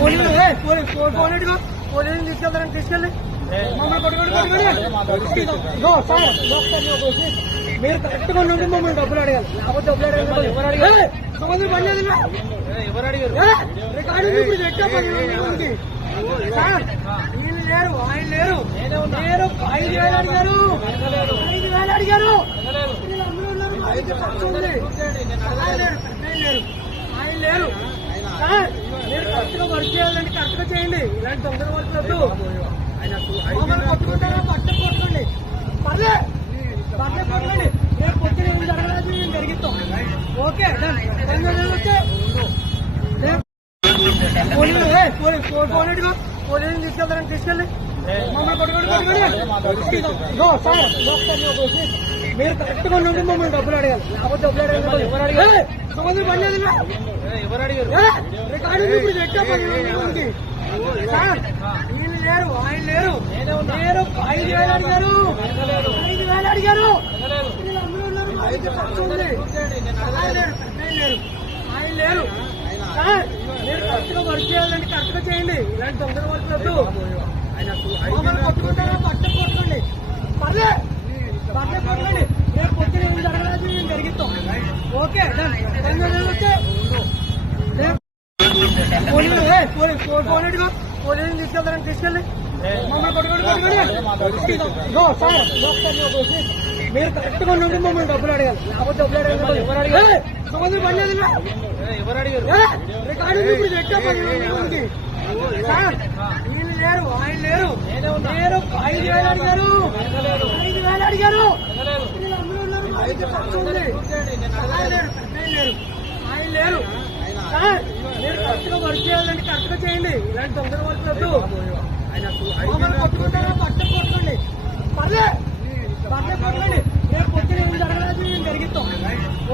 పోలీసులు తీసుకెళ్తారని తీసుకెళ్ళి మమ్మల్ని కొట్టుకోండి సార్ మీరు కరెక్ట్గా ఉండి మమ్మల్ని డబ్బులు అడగాలి లేకపోతే డబ్బులు అడగాలి సంవత్సరం పని లేదు రికార్డు ఇప్పుడు పెట్టా సార్ వీళ్ళు లేరు ఆయన లేరు లేరు 5,000 అడిగారు 5,000 అడిగారు ఆయన లేరు సార్ మీరు కరెక్ట్గా వర్క్ చేయాలంటే కరెక్ట్గా చేయండి ఇలాంటి తొందర వర్క్ వద్దు మమ్మల్ని కొట్టుకుంటారా పట్ట కొట్టుకోండి పర్లేదు కొట్టుకోండి రేపు పొద్దున ఏం జరగలేదు మేము జరిగిస్తాం ఓకే పోలీసులు తీసుకెళ్తారని తీసుకెళ్ళి మమ్మల్ని కొట్టుకోండి సార్ మీరు కరెక్ట్గా ఉండి మమ్మల్ని డబ్బులు అడగాలి లేకపోతే డబ్బులు అడగాలి సంవత్సరం పని లేదు రికార్డు ఇప్పుడు పెట్టా సార్ వీళ్ళు లేరు ఆయన లేరు లేరు 5,000 అడిగారు 5,000 అడిగారు ఆయన లేరు సార్ మీరు కరెక్ట్గా వర్క్ చేయాలంటే కరెక్ట్గా చేయండి ఇలాంటి తొందర వర్క్ వద్దు మమ్మల్ని కొట్టుకుంటారా పట్ట కొట్టుకోండి పర్లేదు కొట్టుకోండి రేపు పొద్దున ఏం జరగలేదు మేము జరిగిస్తాం ఓకే పోలీసులు తీసుకెళ్తారని తీసుకెళ్ళి మమ్మల్ని కొట్టుకోండి సార్ మీరు కరెక్ట్గా ఉండి మమ్మల్ని డబ్బులు అడగాలి లేకపోతే డబ్బులు అడగాలి సంవత్సరం పని లేదు రికార్డు ఇప్పుడు పెట్టా సార్ వీళ్ళు లేరు ఆయన లేరు లేరు 5,000 అడిగారు 5,000 అడిగారు ఆయన లేరు సార్ మీరు కరెక్ట్గా వర్క్ చేయాలంటే కరెక్ట్గా చేయండి ఇలాంటి తొందర వర్క్ వద్దు మమ్మల్ని కొట్టుకుంటారా పట్ట కొట్టుకోండి పర్లేదు కొట్టుకోండి రేపు పొద్దున ఏం జరగలేదు మేము జరిగిస్తాం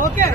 ఓకే